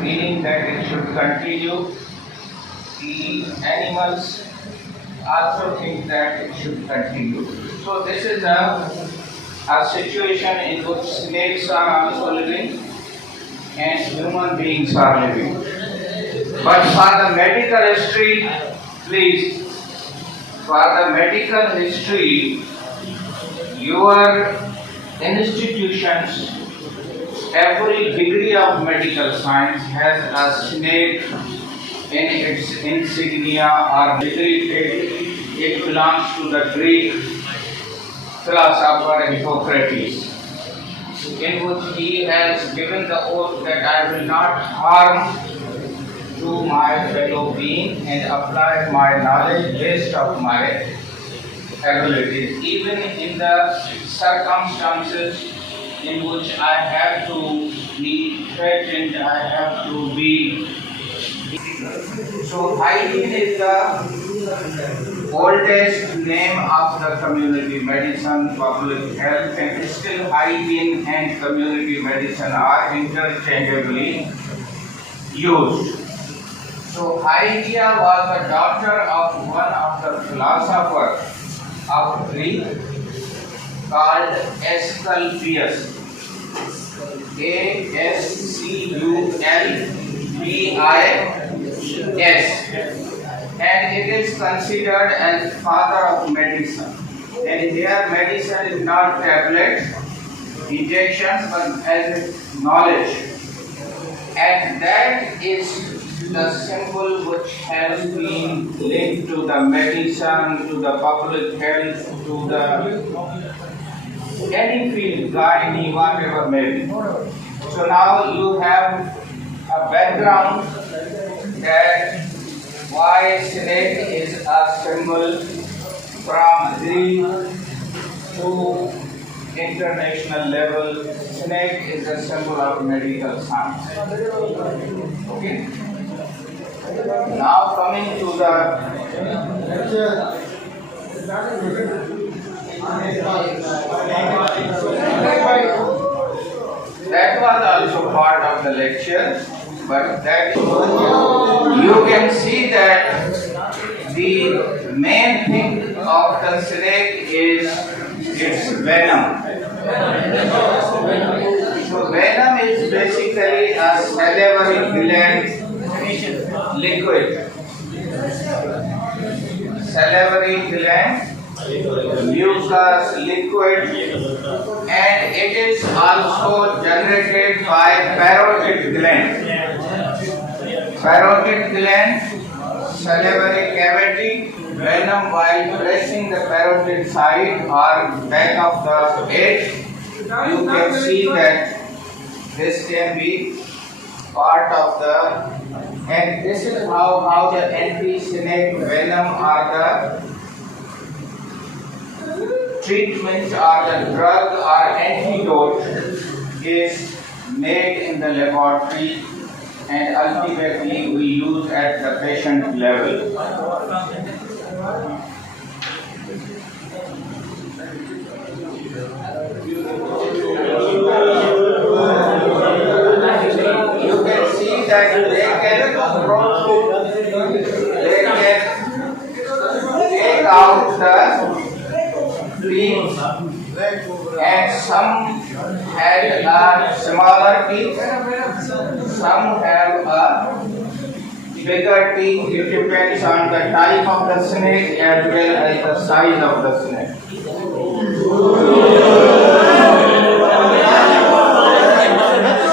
feeling that it should continue. The animals also think that it should continue. So this is a situation in which snakes are also living and human beings are living. But for the medical history, please, for the medical history, your institutions, every degree of medical science has a snake in its insignia or degree. It belongs to the Greek philosopher Hippocrates, in which he has given the oath that I will not harm to my fellow being and apply my knowledge based of my abilities, even in the circumstances in which I have to be threatened, I have to be. So hygiene is the oldest name of the community medicine, public health, and still hygiene and community medicine are interchangeably used. So Hygeia was the daughter of one of the philosophers of Greek called Asclepius. Asclepius, and it is considered as father of medicine. And here medicine is not tablets, injections, but as knowledge. And that is the symbol which has been linked to the medicine, to the public health, to the any field, gynae, whatever may be. So now you have a background that why snake is a symbol from Greek to international level. Snake is a symbol of medical science. Okay. Now coming to that was also part of the lecture, but that you can see that the main thing of the snake is its venom. So venom is basically a salivary gland liquid. Salivary gland, mucus, liquid, and it is also generated by parotid gland. Parotid gland, salivary cavity, venom while pressing the parotid side or back of the edge. You can see that this can be part of the, and this is how the anti-snake venom or the treatment or the drug or antidote is made in the laboratory and ultimately we use at the patient level. You can see that they can take out the teeth, and some have a smaller teeth, some have a bigger teeth. It depends on the type of the snake as well as the size of the snake.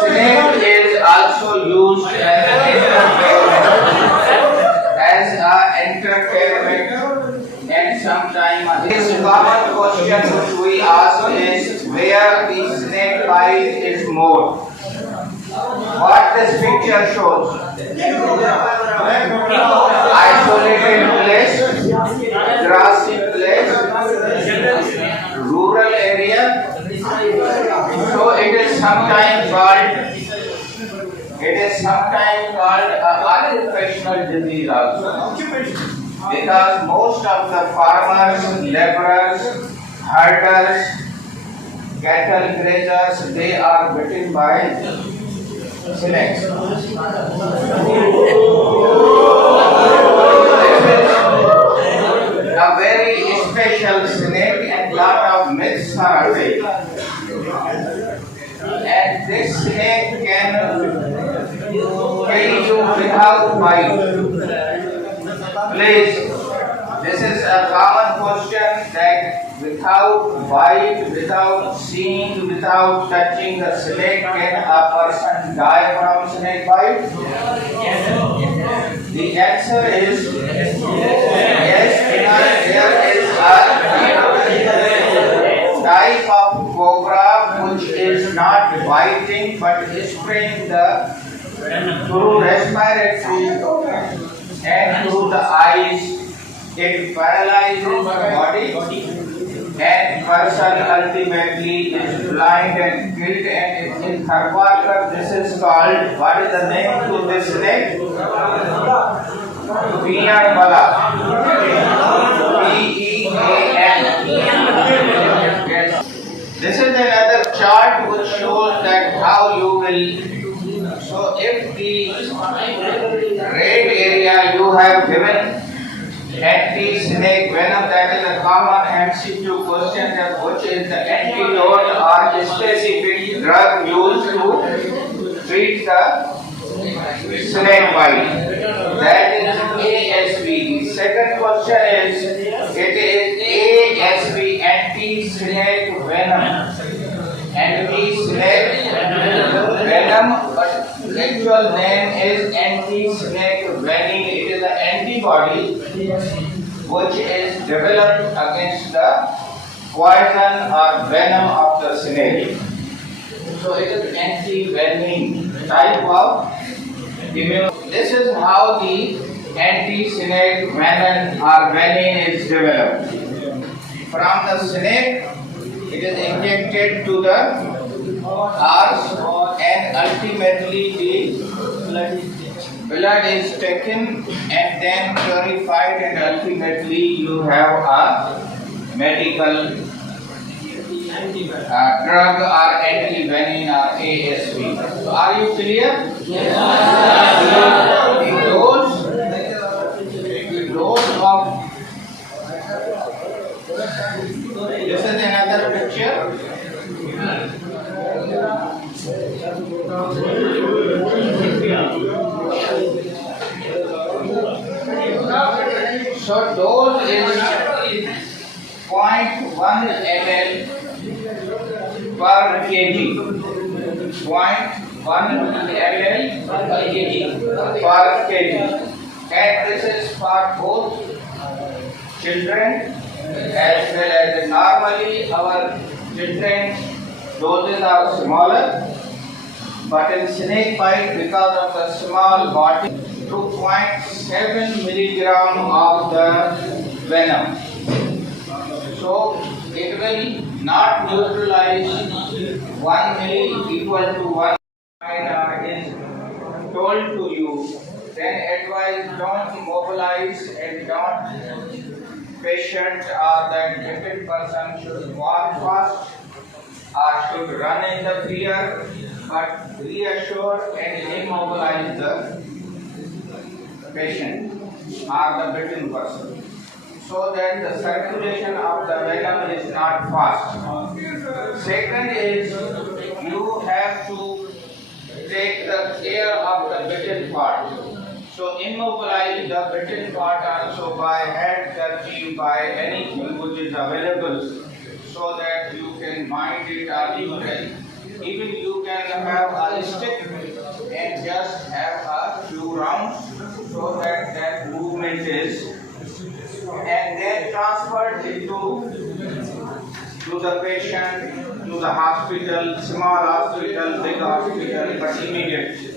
Snake is also used as an entertainment, and sometimes this common question which we ask is where the snake bite is more. What this picture shows? Isolated place, grassy place, rural area. So it is sometimes called an occupational disease also. Because most of the farmers, laborers, herders, cattle grazers, they are bitten by snake. A very special snake and lot of myths are attached. And this snake can kill you without bite. Please, this is a common question that without bite, without seeing, without touching the snake, can a person die from snake bite? The answer is yes, because there is a type of cobra which is not biting but spraying through respiratory and through the eyes. It paralyzes the body and person ultimately is blind and killed. And in Tharpstkar this is called, what is the name to this snake? Vean. This is another chart which shows that how you will. So if the red area you have given anti-snake venom, that is a common MCQ question, that which is the antidote or specific drug used to treat the snake bite. That is ASV. The second question is, it is ASV, anti-snake venom. Anti-snake venom, but actual name is anti-snake venin. It is an antibody which is developed against the poison or venom of the snake. So it is anti-venin type of immune. This is how the anti-snake venom or venin is developed. From the snake, it is injected to the arteries and ultimately the blood is taken and then purified, and ultimately you have a medical drug or anti-venin or ASV. So are you clear? Yes. The dose of, this is another picture. So dose is 0.1 ml per kg. 0.1 ml per kg. And this is for both children as well as normally our children's doses are smaller, but in snake bite, because of the small body, 2.7 milligram of the venom. So it will not neutralize 1 milli equal to 1 is told to you, then advise don't immobilize and don't patient or that affected person should walk fast or should run in the fear, but reassure and immobilize the patient or the bitten person, so that the circulation of the venom is not fast. Second is, you have to take the care of the bitten part. So immobilize the bitten part also by hand kerchief, by anything which is available, so that you can bind it, or even you can have a stick and just have a few rounds, so that that movement is, and then transferred to the patient, to the hospital, small hospital, big hospital, but immediate.